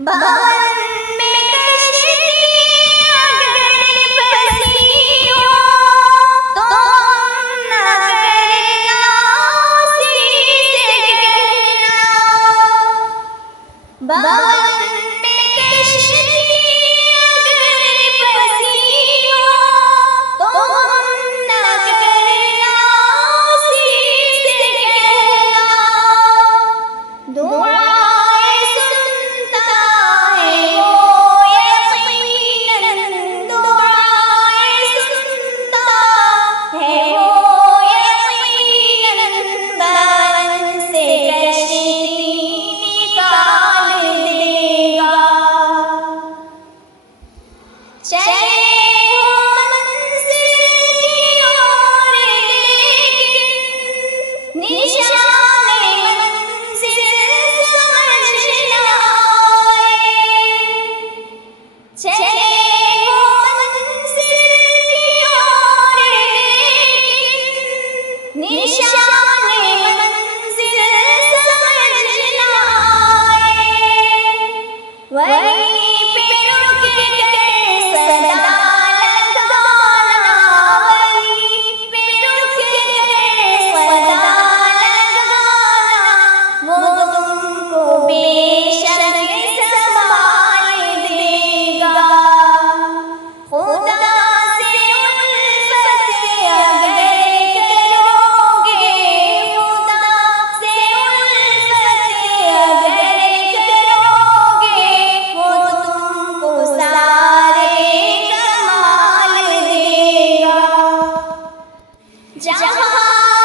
भवन में कश्ती अगर बसी हो तुम न करना उसी से कहना। भवन में कश्ती अगर बसी हो तुम न करना उसी से कहना। दुआएं सुनता है वो यकीनन, दुआएं सुनता है वो यकीनन। भवन से कश्ती निकाल देगा। चले हो मंजिल की ओर लेकिन निशाने मंजिल समझ न आए। चले हो मंजिल की ओर लेकिन निशाने मंजिल समझ न आए। वहीं पे रुक के सदा लगाना, वहीं पे रुक के सदा लगाना। वो तुमको बेशक संभाल देगा। खुदा से उल्फत अगर करोगे, खुदा से उल्फत अगर करोगे, वो तुमको सारे कमाल देगा। जहाँ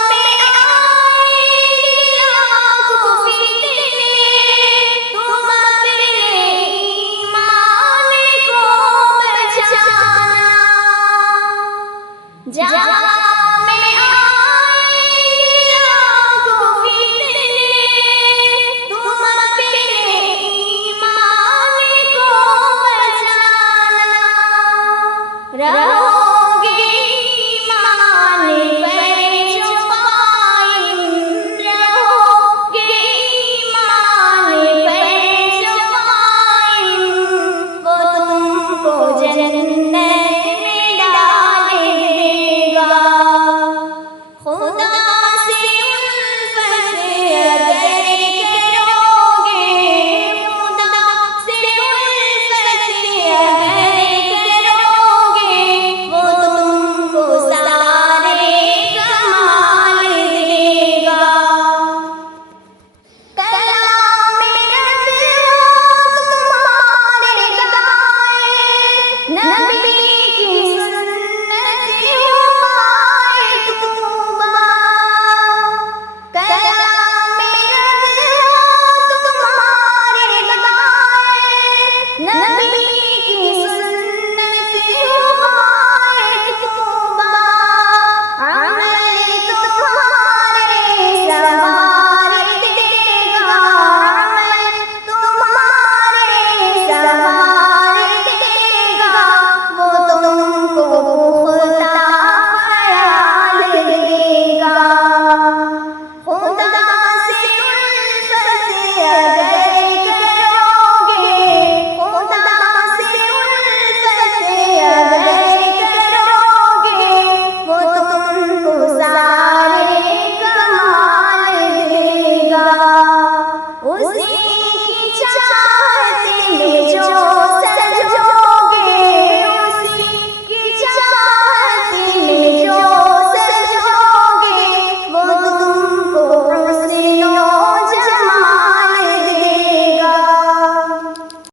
में आएंगे लाखों फितने, तुम अपने ईमान को बचाना। जहाँ